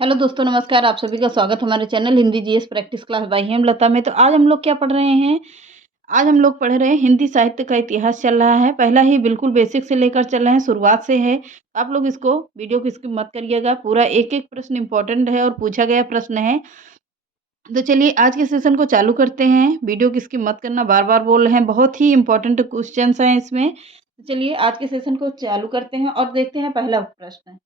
Hello दोस्तों, नमस्कार। आप सभी का स्वागत हमारे channel Hindi GS practice class by Hemlata में। तो आज हम लोग क्या पढ़ रहे हैं? आज हम लोग पढ़ रहे हैं हिंदी साहित्य का इतिहास चल रहा है। पहला ही बिल्कुल बेसिक से लेकर चल रहे हैं, शुरुआत से है। आप लोग इसको वीडियो को स्किप मत करिएगा, पूरा एक-एक प्रश्न इम्पोर्टेंट है और पूछा गया प्रश्न है। तो चलिए आज के सेशन को चालू करते हैं। वीडियो को स्किप मत करना, बार-बार बोल रहे हैं, बहुत ही इम्पोर्टेंट क्वेश्चंस हैं इसमें। तो चलिए आज के सेशन को चालू करते हैं और देखते हैं पहला प्रश्न।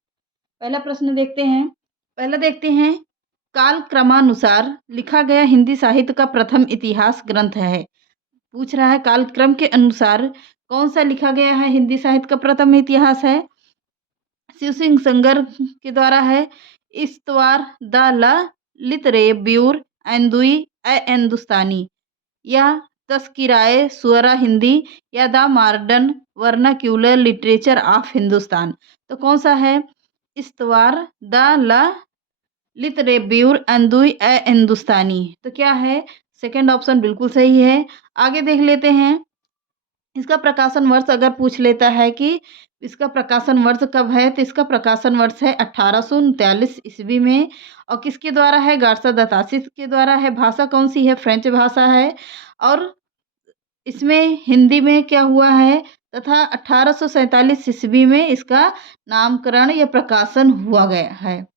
पहला प्रश्न देखते हैं। पहला देखते हैं, काल क्रमानुसार लिखा गया हिंदी साहित्य का प्रथम इतिहास ग्रंथ है। पूछ रहा है काल क्रम के अनुसार कौन सा लिखा गया है हिंदी साहित्य का प्रथम इतिहास है। शिव सिंह संगर के द्वारा है, इस्तवार द ललित रे ब्यूर एंदुई ए हिंदुस्तानी, या तस्किराए सुअरा हिंदी, या the modern vernacular literature of Hindustan. तो कौन सा है? इस्तवार द लित रेब्यूर अंदुई ए हिंदुस्तानी। तो क्या है? सेकंड ऑप्शन बिल्कुल सही है। आगे देख लेते हैं। इसका प्रकाशन वर्ष अगर पूछ लेता है कि इसका प्रकाशन वर्ष कब है, तो इसका प्रकाशन वर्ष है 1839 ईस्वी में। और किसके द्वारा है? गार्सा दतासी के द्वारा है। भाषा कौन सी है? फ्रेंच भाषा है। और इसमें हिंदी में क्या हुआ है तथा 1847 ईस्वी में इसका नामकरण या प्रकाशन हुआ गया है।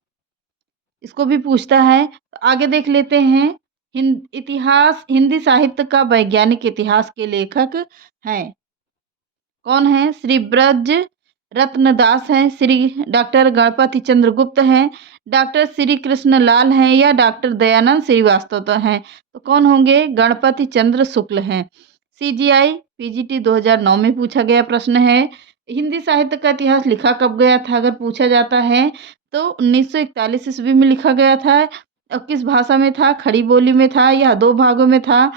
इसको भी पूछता है। तो आगे देख लेते हैं। इतिहास हिंदी साहित्य का वैज्ञानिक इतिहास के लेखक हैं। कौन है? श्री ब्रज रत्नदास हैं, श्री डॉक्टर गणपति चंद्रगुप्त हैं, डॉक्टर श्री कृष्ण लाल हैं, या डॉक्टर दयानंद श्रीवास्तव तो हैं। तो कौन होंगे? गणपति चंद्र शुक्ल हैं। सीजीआई पीजीटी 2009 में पूछा गया प्रश्न है। हिंदी साहित्य का इतिहास लिखा कब गया था अगर पूछा जाता है, तो 1941 ईस्वी में लिखा गया था। और किस भाषा में था? खड़ी बोली में था या दो भागों में था?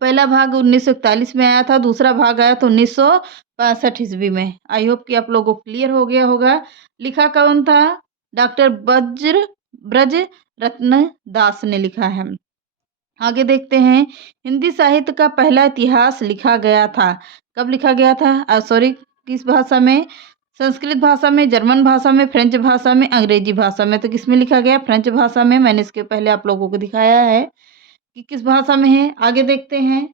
पहला भाग 1941 में आया था, दूसरा भाग आया था 1965 ईस्वी में। आई होप कि आप लोगों को क्लियर हो गया होगा। लिखा कौन था? डॉक्टर ब्रज रत्न दास ने लिखा है। आगे देखते हैं। हिंदी साहित्य का पहला इतिहास लिखा गया था। कब लिखा गया था? सॉरी, किस भाषा में? संस्कृत भाषा में, जर्मन भाषा में, फ्रेंच भाषा में, अंग्रेजी भाषा में। तो किस में लिखा गया? फ्रेंच भाषा में। मैंने इसके पहले आप लोगों को दिखाया है कि किस भाषा में है। आगे देखते हैं।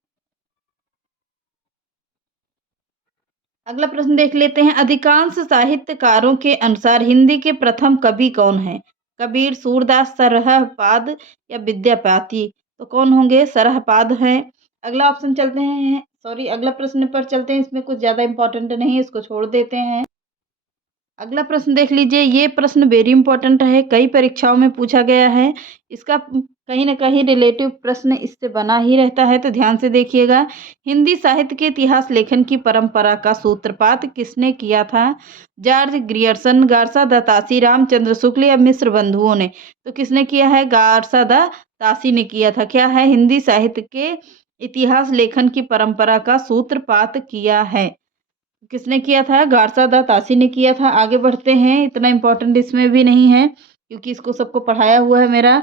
अगला प्रश्न देख लेते हैं। अधिकांश साहित्यकारों के अनुसार हिंदी के प्रथम कवि कौन हैं? कबीर, सूरदास, सरहपाद, या विद्यापति। तो कौन होंगे? सरहपाद हैं। अगला ऑप्शन चलते हैं, सॉरी अगला प्रश्न पर चलते हैं। इसमें कुछ ज़्यादा इंपॉर्टेंट नहीं है, इसको छोड़ देते हैं। अगला प्रश्न देख लीजिए। ये प्रश्न वेरी इंपॉर्टेंट है, कई परीक्षाओं में पूछा गया है। इसका कहीं ना कहीं रिलेटिव प्रश्न इससे बना ही रहता है, तो ध्यान से देखिएगा। हिंदी साहित्य के इतिहास लेखन की परंपरा का सूत्रपात किसने किया था? George Grierson, Garcin दत्तासी, Ramchandra Shukla, या मिश्र बंधुओं ने। तो किसने किया है? गार्सा दत्तासी ने किया था। क्या है? हिंदी साहित्य के इतिहास लेखन की परंपरा का सूत्रपात किया है। किसने किया था? गार्सा द तासी ने किया था। आगे बढ़ते हैं। इतना इम्पोर्टेंट इसमें भी नहीं है क्योंकि इसको सबको पढ़ाया हुआ है मेरा।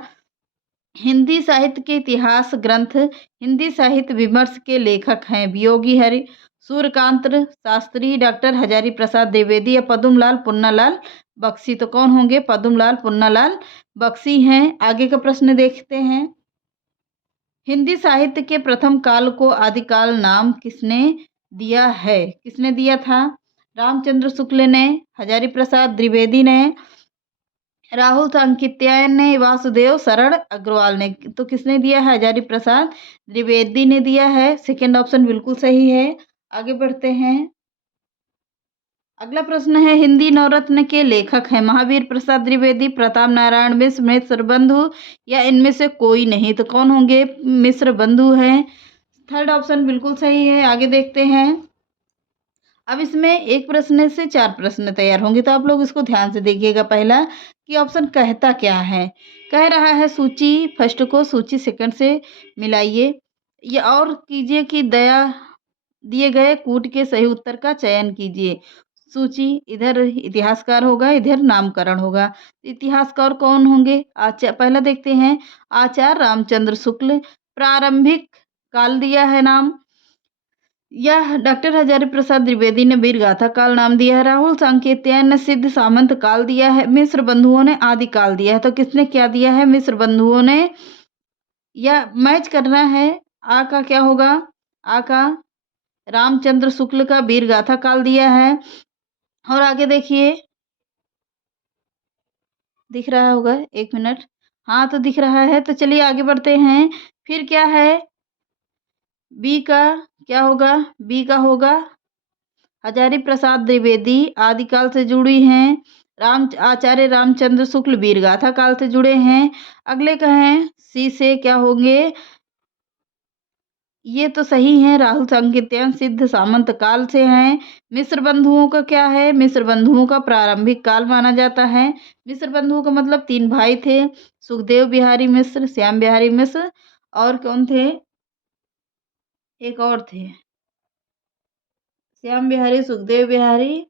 हिंदी साहित्य के इतिहास ग्रंथ हिंदी साहित्य विमर्श के लेखक हैं वियोगी हरि सूर्यकांत शास्त्री, डॉक्टर हजारी प्रसाद द्विवेदी, या पद्मलाल पुन्नालाल बख्शी। तो कौन होंगे? पद्मलाल पुन्नालाल बख्शी हैं। आगे का प्रश्न देखते हैं। हिंदी साहित्य के प्रथम काल को आदिकाल नाम किसने दिया है? किसने दिया था? रामचंद्र शुक्ल ने, हजारी प्रसाद द्विवेदी ने, राहुल सांकृत्यायन ने, वासुदेव शरण अग्रवाल ने। तो किसने दिया है? हजारी प्रसाद द्विवेदी ने दिया है। सेकंड ऑप्शन बिल्कुल सही है। आगे बढ़ते हैं। अगला प्रश्न है। हिंदी नवरत्न के लेखक हैं महावीर प्रसाद द्विवेदी, प्रताप नारायण मिश्र, मिश्र बंधु, या इनमें से कोई नहीं। तो कौन होंगे? मिश्र बंधु हैं। थर्ड ऑप्शन बिल्कुल सही है। आगे देखते हैं। अब इसमें एक प्रश्न से चार प्रश्न तैयार होंगे, तो आप लोग इसको ध्यान से देखिएगा। पहला कि ऑप्शन कहता क्या है? कह रहा है सूची फर्स्ट को सूची सेकंड से मिलाइए, या और कीजिए कि दया दिए गए कूट के सही उत्तर का चयन कीजिए। सूची इधर इतिहासकार होगा, इधर नामकरण होगा। इतिहासकार कौन होंगे? पहला देखते हैं। आचार्य रामचंद्र शुक्ल। प्रारंभिक काल दिया है नाम यह डॉक्टर हजारी प्रसाद द्विवेदी ने वीर गाथा काल नाम दिया है। राहुल सांकेत्यायन ने सिद्ध सामंत काल दिया है। मिस्र बंधुओं ने आदि काल दिया है। तो किसने क्या दिया है? मिस्र बंधुओं ने। या मैच करना है। आ का क्या होगा? आ का रामचंद्र शुक्ल का वीर गाथा काल दिया है। और आगे देखिए, दिख रहा होगा, 1 मिनट। हाँ, तो दिख रहा है। तो चलिए आगे बढ़ते हैं। फिर क्या है? बी का क्या होगा? बी का होगा हजारी प्रसाद द्विवेदी आदिकाल से जुड़ी हैं। राम आचार्य रामचंद्र शुक्ल वीरगाथा काल से जुड़े हैं। अगले कहें सी से क्या होंगे? ये तो सही है। राहुल सांकेत्यायन सिद्ध सामंत काल से हैं। मिस्र बंधुओं का क्या है? मिस्र बंधुओं का प्रारंभिक काल माना जाता है। मिस्र बंधुओं का मतलब 3 भाई थे, सुखदेव बिहारी मिश्र, श्याम बिहारी मिश्र, और कौन थे? एक और थे, श्याम बिहारी, सुखदेव बिहारी,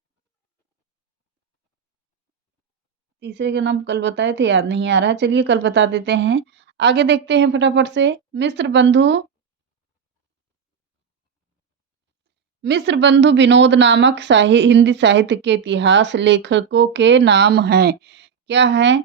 तीसरे का नाम कल बताए थे, याद नहीं आ रहा। चलिए कल बता देते हैं। आगे देखते हैं फटाफट से। मिस्र बंधु विनोद नामक हिंदी साहित्य के इतिहास लेखकों के नाम हैं। क्या हैं?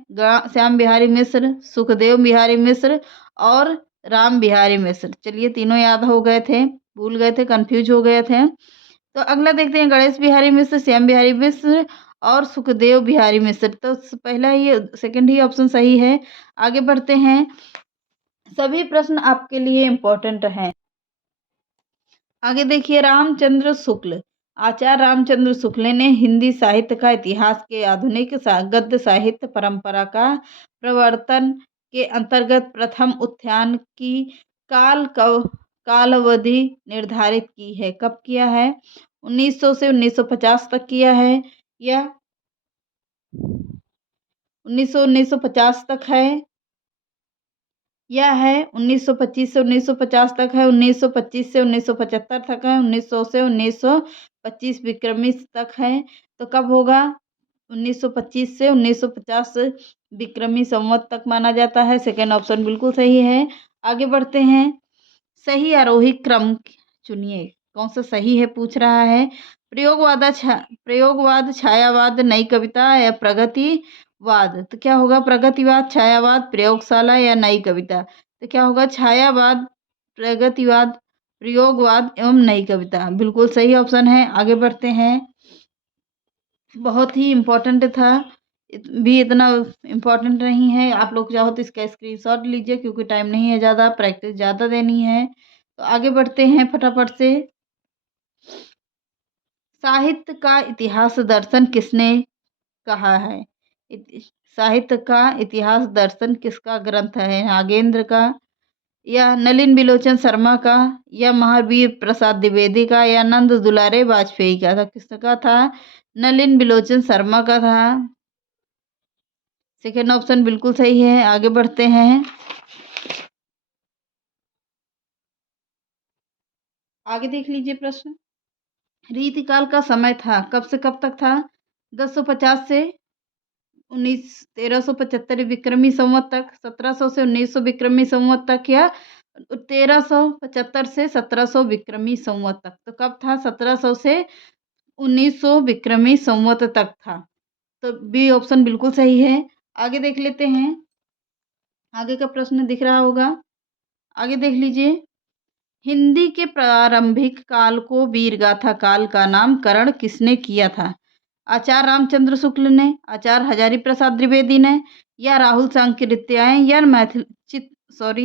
श्याम बिहारी मिश्र, सुखदेव बिहारी मिश्र और राम बिहारी मिश्र। चलिए तीनों याद हो गए थे, भूल गए थे, कंफ्यूज हो गए थे। तो अगला देखते हैं, गणेश बिहारी मिश्र, श्याम बिहारी मिश्र और सुखदेव बिहारी मिश्र। तो पहला ही, सेकंड ही ऑप्शन सही है। आगे बढ़ते हैं। सभी प्रश्न आपके लिए इम्पोर्टेंट हैं। आगे देखिए, रामचंद्र शुक्ल, आचार्य रामचंद्र शुक्ल ने हिंदी साहित्य का इतिहास के आधुनिक गद्य साहित्य परंपरा का प्रवर्तन के अंतर्गत प्रथम उत्थान की कालावधि निर्धारित की है। कब किया है? 1900 से 1950 तक किया है, या 1950 तक है, यह है 1925 से 1950 तक है, 1925 से 1975 तक है, 1900 से 1925 विक्रमी तक है। तो कब होगा? 1925 से 1950 विक्रमी संवत तक माना जाता है। सेकेंड ऑप्शन बिल्कुल सही है। आगे बढ़ते हैं। सही आरोही क्रम चुनिए। कौन सा सही है पूछ रहा है। प्रयोगवाद, छायावाद, नई कविता या प्रगतिवाद। तो क्या होगा? प्रगतिवाद, छायावाद, प्रयोगशाला या नई कविता। तो क्या होगा? छायावाद, प्रगतिवाद, प्रयोगवाद एवं नई कविता। बिल्कुल सही ऑप्शन है। आगे बढ़ते हैं। बहुत ही इम्पोर्टेंट था, भी इतना इम्पोर्टेंट नहीं है। आप लोग चाहो तो इसका स्क्रीनशॉट लीजिए, क्योंकि टाइम नहीं है ज़्यादा, प्रैक्टिस ज़्यादा देनी है। तो आगे बढ़ते हैं फटाफट से। साहित्य का इतिहास दर्शन किसने कहा है? साहित्य का इतिहास दर्शन किसका ग्रंथ है? नागेंद्र का, या नलिन बिलोचन शर्मा का, या महावीर प्रसाद द्विवेदी का, या नंद दुलारे वाजपेयी का था? किसका था? नलिन बिलोचन शर्मा का था। सेकेंड ऑप्शन बिल्कुल सही है। आगे बढ़ते हैं। आगे देख लीजिए प्रश्न। रीतिकाल का समय था, कब से कब तक था? 1050 से 1375 विक्रमी संवत तक, 1700 से 1900 विक्रमी संवत तक, या 1375 से 1700 विक्रमी संवत तक। तो कब था? 1700 से 1900 विक्रमी संवत तक था। तो बी ऑप्शन बिल्कुल सही है। आगे देख लेते हैं। आगे का प्रश्न दिख रहा होगा, आगे देख लीजिए। हिंदी के प्रारंभिक काल को वीरगाथा काल का नामकरण किसने किया था? आचार्य रामचंद्र शुक्ल ने, आचार्य हजारी प्रसाद द्विवेदी ने, या राहुल सांकृत्यायन, या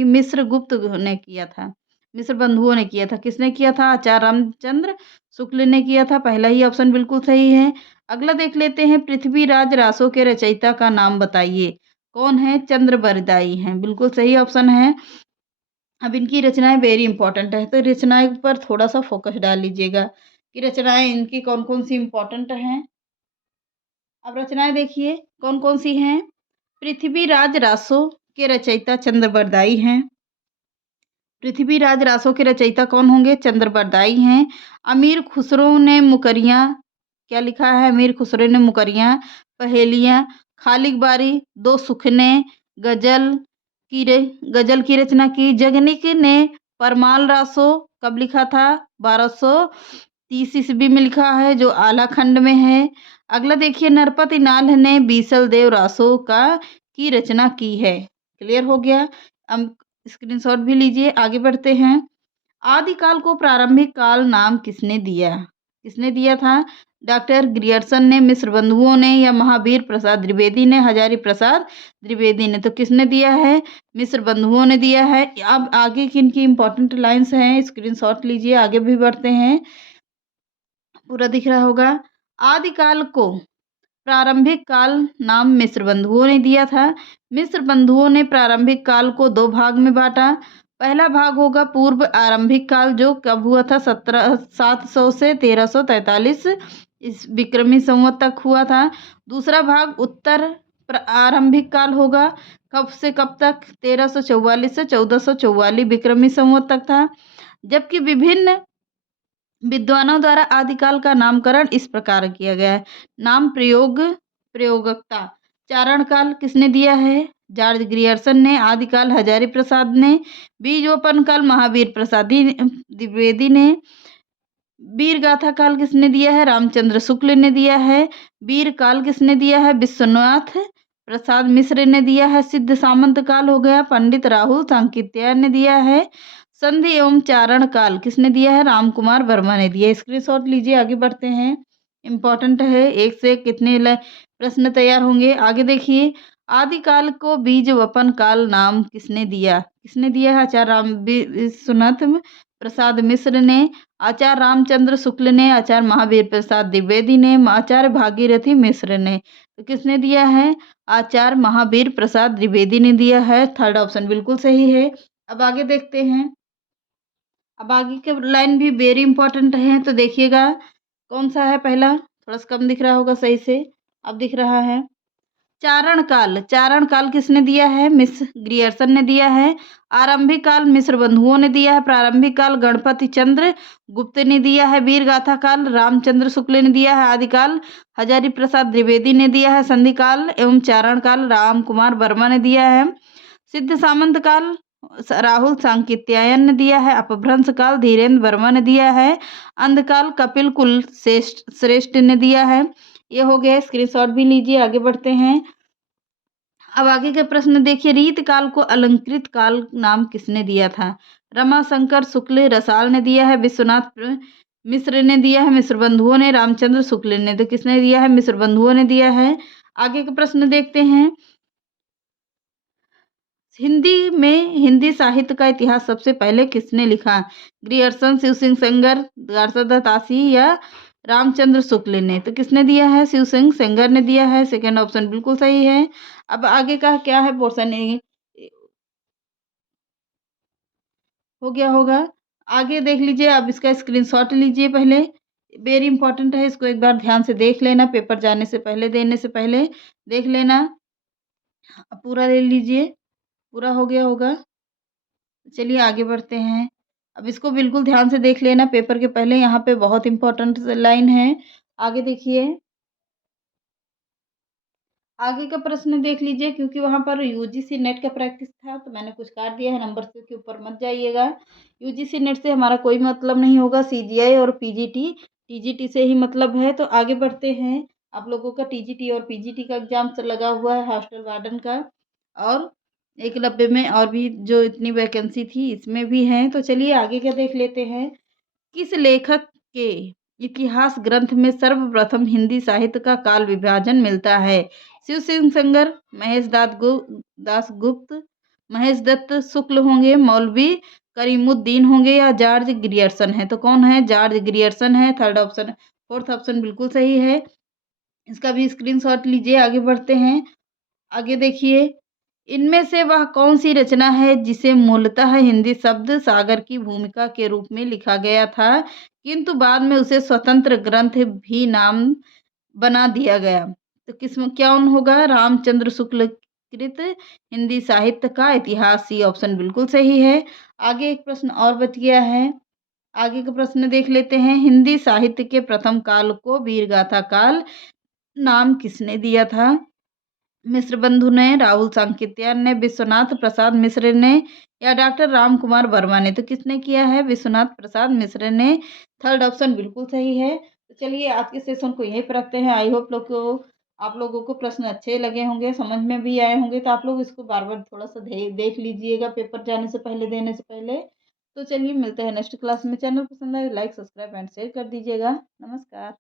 मिश्र गुप्त ने किया था। मिश्र बंधुओं ने किया था। किसने किया था? आचार्य रामचंद्र शुक्ल ने किया था। पहला ही ऑप्शन बिल्कुल सही है। अगला देख लेते हैं। पृथ्वीराज रासो के रचयिता का नाम बताइए। कौन है? चंद्र बरदाई हैं। बिल्कुल सही ऑप्शन है। अब इनकी रचनाएं वेरी इंपॉर्टेंट है, तो रचनाएं पर थोड़ा सा फोकस डाल लीजिएगा कि रचनाएं इनकी कौन कौन सी इंपॉर्टेंट हैं। अब रचनाएं देखिए कौन कौन सी हैं। पृथ्वीराज रासो के रचयिता चंद्र बरदाई हैं। पृथ्वीराज रासो के रचयिता कौन होंगे? चंद्र बरदाई हैं। अमीर खुसरो ने मुकरियाँ, क्या लिखा है? अमीर खुसरो ने मुकरियाँ, पहेलियाँ, खालिक बारी, दो सुखने, गजल गजल की रचना की। जगनिक ने परमाल रासो कब लिखा था? 1230 ईस्वी में लिखा है, जो आलाखंड में है। अगला देखिए, नरपति नाल ने बीसल देव रासो की रचना की है। क्लियर हो गया? अब स्क्रीनशॉट भी लीजिए, आगे बढ़ते हैं। आदिकाल को प्रारंभिक काल नाम किसने दिया? किसने दिया था? डॉक्टर ग्रियर्सन ने, मिश्र बंधुओं ने, या महावीर प्रसाद द्विवेदी ने, हजारी प्रसाद द्विवेदी ने? तो किसने दिया है? मिश्र बंधुओं ने दिया है। अब आगे किन की इंपॉर्टेंट लाइंस हैं, स्क्रीनशॉट लीजिए, आगे भी बढ़ते हैं, पूरा दिख रहा होगा। आदिकाल को प्रारंभिक काल नाम मिश्र बंधुओं ने दिया था। मिश्र बंधुओं ने प्रारंभिक काल को 2 भाग में बांटा। पहला भाग होगा पूर्व आरंभिक काल, जो कब हुआ था? 700 से 1343 इस विक्रमी संवत तक हुआ था। दूसरा भाग उत्तर आरंभिक काल होगा, कब से कब तक? 1344 से 1444 विक्रमी संवत तक था। जबकि विभिन्न विद्वानों द्वारा आदिकाल का नामकरण इस प्रकार किया गया है। नाम प्रयोगकता। चारण काल किसने दिया है? जॉर्ज ग्रियर्सन ने। आदिकाल हजारी प्रसाद ने। बीजोपन काल महावीर प्रसाद द्विवेदी ने। वीर गाथा काल किसने दिया है? रामचंद्र शुक्ल ने दिया है। वीर काल किसने दिया है? विश्वनाथ प्रसाद मिश्र ने दिया है। सिद्ध सामंत काल हो गया, पंडित राहुल सांकृत्यायन ने दिया है। संधि एवं चारण काल किसने दिया है? राम कुमार वर्मा ने दिया। स्क्रीनशॉट लीजिए, आगे बढ़ते हैं, इंपॉर्टेंट है, एक से कितने प्रश्न तैयार होंगे। आगे देखिए, आदिकाल को बीज वपन काल नाम किसने दिया? किसने दिया है? आचार्य राम विश्वनाथ प्रसाद मिश्र ने, आचार्य रामचंद्र शुक्ल ने, आचार्य महावीर प्रसाद द्विवेदी ने, आचार्य भागीरथी मिश्र ने। तो किसने दिया है? आचार्य महावीर प्रसाद द्विवेदी ने दिया है। थर्ड ऑप्शन बिल्कुल सही है। अब आगे देखते हैं। अब आगे के लाइन भी वेरी इंपॉर्टेंट है, तो देखिएगा कौन सा है पहला। थोड़ा सा कम दिख रहा होगा सही से, अब दिख रहा है। चारण काल। चारण काल किसने दिया है? मिस ग्रियर्सन ने दिया है। आरंभिक काल मिश्र बंधुओं ने दिया है। प्रारंभिक काल गणपति चंद्र गुप्त ने दिया है। वीर गाथा काल रामचंद्र शुक्ल ने दिया है। आदिकाल हजारी प्रसाद द्विवेदी ने दिया है। संधि काल एवं चारण काल राम कुमार वर्मा ने दिया है। सिद्ध सामंत काल राहुल सांकृत्यायन ने दिया है। अपभ्रंश काल धीरेन्द्र वर्मा ने दिया है। अंधकाल कपिल कुल श्रेष्ठ ने दिया है। ये हो गया, स्क्रीनशॉट भी लीजिए, आगे बढ़ते हैं। अब आगे के प्रश्न देखिए, रीत काल को अलंकृत काल नाम किसने दिया था? रमाशंकर शुक्ल रसाल ने दिया है। विश्वनाथ मिश्र ने दिया है। मिश्र बंधुओं ने। रामचंद्र शुक्ल ने। तो किसने दिया है? मिश्र बंधुओं ने दिया है। आगे के प्रश्न देखते हैं। हिंदी में हिंदी साहित्य का इतिहास सबसे पहले किसने लिखा? ग्रियर्सन, शिव सिंह सेंगर, गारसादत्त तासी या रामचंद्र शुक्ल ने? तो किसने दिया है? शिव सिंह सेंगर ने दिया है। सेकंड ऑप्शन बिल्कुल सही है। अब आगे का क्या है पोर्शन, हो गया होगा, आगे देख लीजिए। अब इसका स्क्रीनशॉट लीजिए पहले, वेरी इंपॉर्टेंट है, इसको एक बार ध्यान से देख लेना, पेपर जाने से पहले, देने से पहले देख लेना। अब पूरा ले लीजिए, पूरा हो गया होगा। चलिए आगे बढ़ते हैं। अब इसको बिल्कुल ध्यान से देख लेना पेपर के पहले, यहाँ पे बहुत इंपॉर्टेंट लाइन है। आगे देखिए, आगे का प्रश्न देख लीजिए, क्योंकि वहाँ पर यूजीसी नेट का प्रैक्टिस था तो मैंने कुछ काट दिया है, नंबर के ऊपर मत जाइएगा। यूजीसी नेट से हमारा कोई मतलब नहीं होगा, सीजीआई और पीजीटी टीजीटी से ही मतलब है। तो आगे बढ़ते हैं। आप लोगों का टीजीटी और पीजीटी का एग्जाम लगा हुआ है, हॉस्टल वार्डन का, और 190 में और भी जो इतनी वैकेंसी थी इसमें भी हैं। तो चलिए आगे का देख लेते हैं। किस लेखक के इतिहास ग्रंथ में सर्वप्रथम हिंदी साहित्य का काल विभाजन मिलता है? शिव सिंह सेंगर, महेश दास गुप्त, महेश दत्त शुक्ल होंगे, मौलवी करीमुद्दीन होंगे, या जॉर्ज ग्रियर्सन है? तो कौन है? जॉर्ज ग्रियर्सन है। थर्ड ऑप्शन, फोर्थ ऑप्शन बिल्कुल सही है। इसका भी स्क्रीनशॉट लीजिए, आगे बढ़ते हैं। आगे देखिए, इनमें से वह कौन सी रचना है जिसे मूलतः हिंदी शब्द सागर की भूमिका के रूप में लिखा गया था, किंतु बाद में उसे स्वतंत्र ग्रंथ भी नाम बना दिया गया? तो किसमें क्या होगा? रामचंद्र शुक्ल कृत हिंदी साहित्य का इतिहास, सी ऑप्शन बिल्कुल सही है। आगे एक प्रश्न और बच गया है, आगे का प्रश्न देख लेते हैं। हिंदी साहित्य के प्रथम काल को वीरगाथा काल नाम किसने दिया था? मिश्र बंधु ने, राहुल सांकृत्यायन ने, विश्वनाथ प्रसाद मिश्र ने या डॉक्टर राम कुमार वर्मा ने? तो किसने किया है? विश्वनाथ प्रसाद मिश्र ने। थर्ड ऑप्शन बिल्कुल सही है। तो चलिए आज के सेशन को यहीं पर रखते हैं। आई होप आप लोगों को प्रश्न अच्छे लगे होंगे, समझ में भी आए होंगे। तो आप लोग इसको बार-बार थोड़ा-सा देख लीजिएगा पेपर जाने से पहले, देने से पहले। तो चलिए मिलते हैं नेक्स्ट क्लास में। चैनल पसंद आए लाइक, सब्सक्राइब एंड शेयर कर दीजिएगा। नमस्कार।